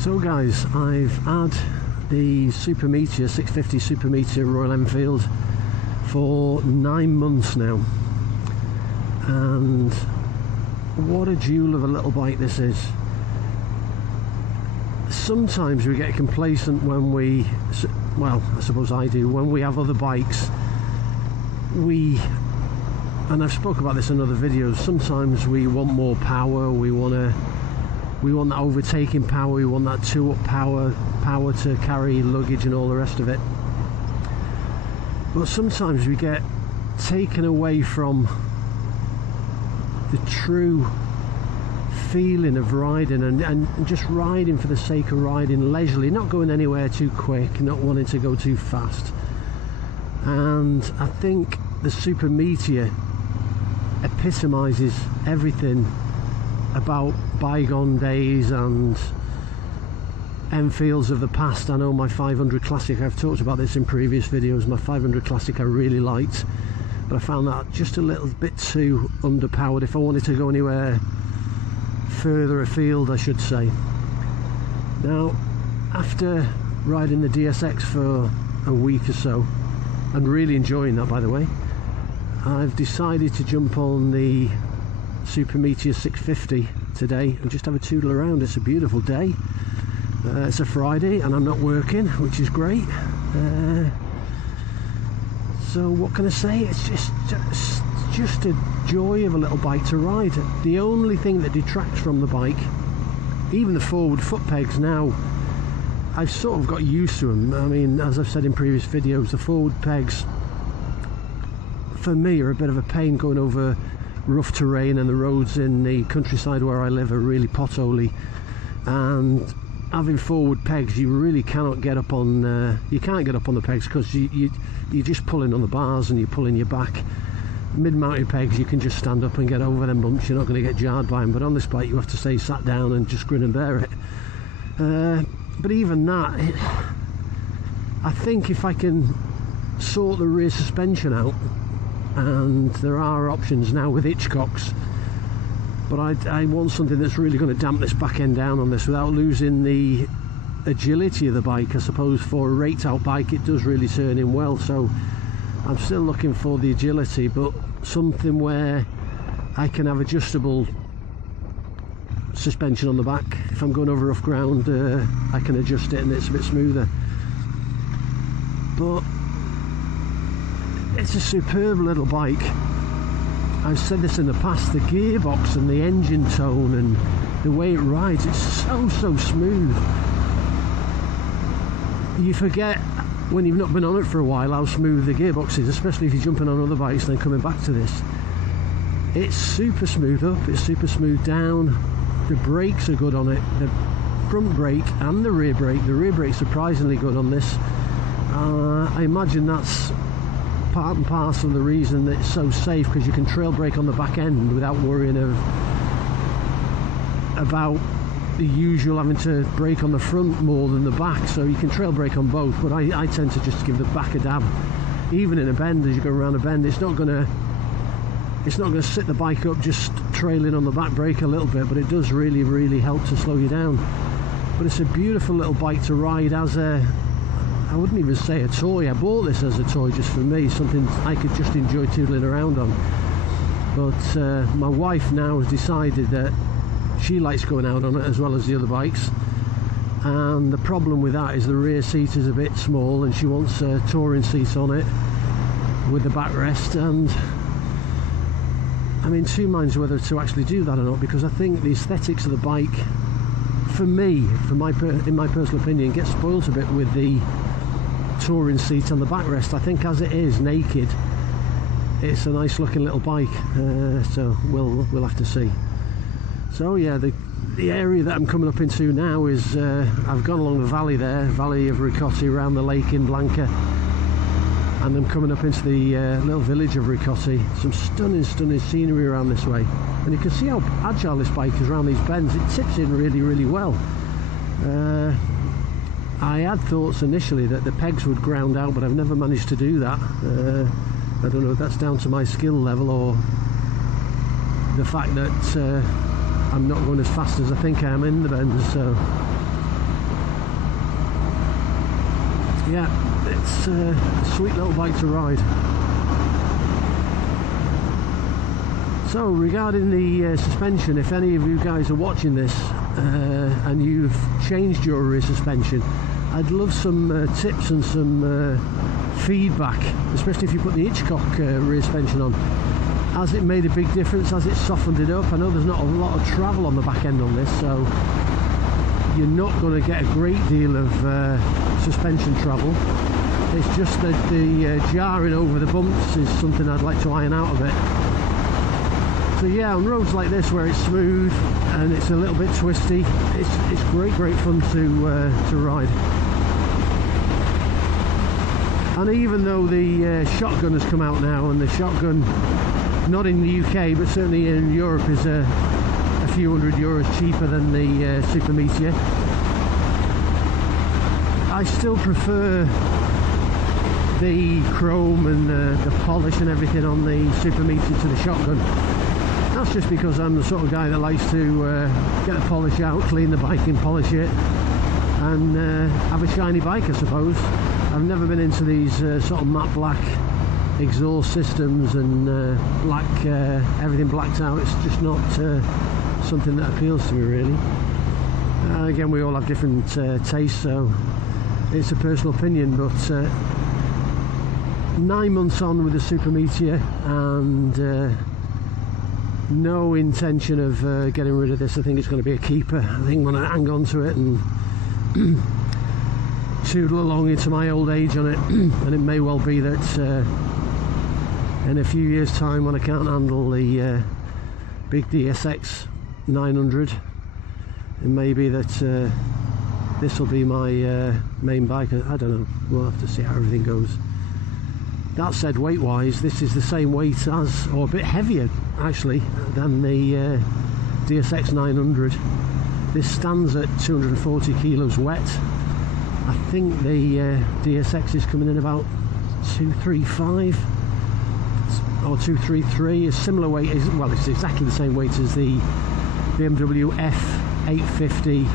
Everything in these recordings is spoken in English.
So guys, I've had the Super Meteor 650 Super Meteor Royal Enfield for 9 months now, and what a jewel of a little bike this is. Sometimes we get complacent when we, well, I suppose I do, when we have other bikes. And I've spoken about this in other videos, sometimes we want more power, we want that overtaking power, we want that two-up power to carry luggage and all the rest of it. But sometimes we get taken away from the true feeling of riding and just riding for the sake of riding leisurely, not going anywhere too quick, not wanting to go too fast. And I think the Super Meteor epitomises everything about bygone days and Enfields of the past. I know my 500 Classic, I've talked about this in previous videos, my 500 Classic I really liked, but I found that just a little bit too underpowered if I wanted to go anywhere further afield, I should say. Now, after riding the DSX for a week or so, and really enjoying that, by the way, I've decided to jump on the Super Meteor 650 today and just have a tootle around. It's a beautiful day. It's a Friday and I'm not working, which is great. So what can I say? It's just a joy of a little bike to ride. The only thing that detracts from the bike, even the forward foot pegs now, I've sort of got used to them. I mean, as I've said in previous videos, the forward pegs for me are a bit of a pain going over rough terrain, and the roads in the countryside where I live are really potholy, and having forward pegs, you really cannot get up on you can't get up on the pegs because you're just pulling on the bars and you're pulling your back. Mid-mounted pegs, you can just stand up and get over them bumps, you're not going to get jarred by them, but on this bike you have to stay sat down and just grin and bear it. But even that, I think if I can sort the rear suspension out, and there are options now with Hitchcocks, but I want something that's really going to damp this back end down on this without losing the agility of the bike. I suppose for a raked out bike it does really turn in well, so I'm still looking for the agility, but something where I can have adjustable suspension on the back. If I'm going over rough ground, I can adjust it and it's a bit smoother. But it's a superb little bike. I've said this in the past, the gearbox and the engine tone and the way it rides, it's so smooth. You forget when you've not been on it for a while how smooth the gearbox is, especially if you're jumping on other bikes and then coming back to this. It's super smooth up, it's super smooth down. The brakes are good on it, the front brake and the rear brake. The rear brake's surprisingly good on this. I imagine that's part and parcel of the reason that it's so safe, because you can trail brake on the back end without worrying about the usual having to brake on the front more than the back, so you can trail brake on both. But I tend to just give the back a dab. Even in a bend, as you go around a bend, it's not going to sit the bike up just trailing on the back brake a little bit, but it does really help to slow you down. But it's a beautiful little bike to ride as a, I wouldn't even say a toy. I bought this as a toy just for me, something I could just enjoy tootling around on. But my wife now has decided that she likes going out on it as well as the other bikes, and the problem with that is the rear seat is a bit small and she wants a touring seat on it with the backrest. And I'm in two minds whether to actually do that or not, because I think the aesthetics of the bike, for me, in my personal opinion, gets spoilt a bit with the touring seat on the backrest. I think as it is naked, it's a nice looking little bike, so we'll have to see. So yeah, the area that I'm coming up into now is I've gone along the valley there, Valley of Ricotti, around the lake in Blanca, and I'm coming up into the little village of Ricotti. Some stunning scenery around this way, and you can see how agile this bike is around these bends. It tips in really well. I had thoughts initially that the pegs would ground out, but I've never managed to do that. I don't know if that's down to my skill level or the fact that I'm not going as fast as I think I am in the bends. So yeah, it's a sweet little bike to ride. So regarding the suspension, if any of you guys are watching this and you've changed your rear suspension, I'd love some tips and some feedback, especially if you put the Hitchcock rear suspension on. Has it made a big difference? Has it softened it up? I know there's not a lot of travel on the back end on this, so you're not going to get a great deal of suspension travel. It's just that the jarring over the bumps is something I'd like to iron out a bit. So yeah, on roads like this where it's smooth and it's a little bit twisty, it's great fun to ride. And even though the shotgun has come out now, and the shotgun, not in the UK but certainly in Europe, is a few €100 cheaper than the Super Meteor, I still prefer the chrome and the polish and everything on the Super Meteor to the shotgun. That's just because I'm the sort of guy that likes to get the polish out, clean the bike and polish it, and have a shiny bike, I suppose. I've never been into these sort of matte black exhaust systems and black everything blacked out. It's just not something that appeals to me really. Again, we all have different tastes, so it's a personal opinion, but 9 months on with the Super Meteor and no intention of getting rid of this. I think it's going to be a keeper. I think I'm going to hang on to it and toodle along into my old age on it. And it may well be that in a few years time, when I can't handle the big DSX 900, it may be that this will be my main bike. I don't know, we'll have to see how everything goes. That said, weight wise, this is the same weight as, or a bit heavier actually, than the DSX 900. This stands at 240 kilos wet. I think the DSX is coming in about 235 or 233. A similar weight, well, it's exactly the same weight as the BMW F850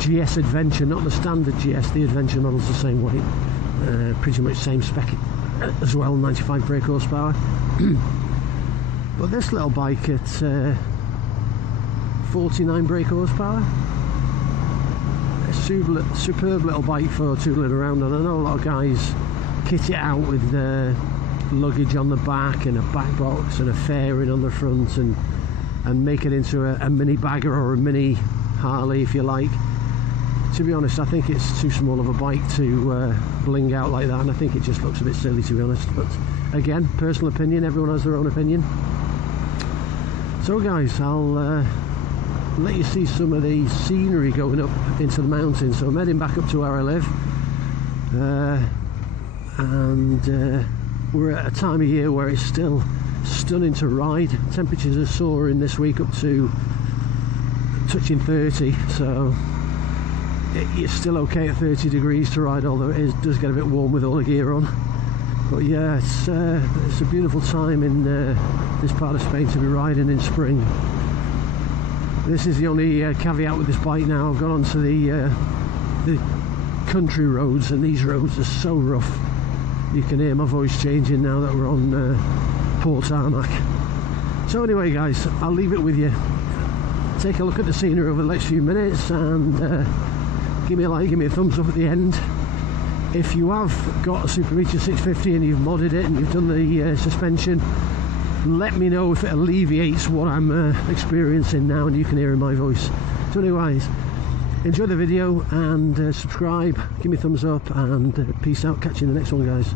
GS Adventure, not the standard GS. The Adventure model's the same weight, pretty much same spec as well, 95 brake horsepower. But this little bike at 49 brake horsepower, a superb little bike for tootling around. And I know a lot of guys kit it out with luggage on the back and a back box and a fairing on the front and make it into a mini bagger or a mini Harley, if you like. To be honest, I think it's too small of a bike to bling out like that, and I think it just looks a bit silly, to be honest. But again, personal opinion, everyone has their own opinion. So guys, I'll let you see some of the scenery going up into the mountains. So I'm heading back up to where I live, and we're at a time of year where it's still stunning to ride. Temperatures are soaring this week up to touching 30, so it's still okay at 30 degrees to ride, although it does get a bit warm with all the gear on. But yeah, it's a beautiful time in this part of Spain to be riding in spring. This is the only caveat with this bike now. I've gone onto the country roads, and these roads are so rough. You can hear my voice changing now that we're on poor tarmac. So anyway guys, I'll leave it with you. Take a look at the scenery over the next few minutes, and give me a like, give me a thumbs up at the end. If you have got a Super Meteor 650 and you've modded it and you've done the suspension, let me know if it alleviates what I'm experiencing now and you can hear in my voice. So anyways, enjoy the video and subscribe, give me a thumbs up, and peace out. Catch you in the next one, guys.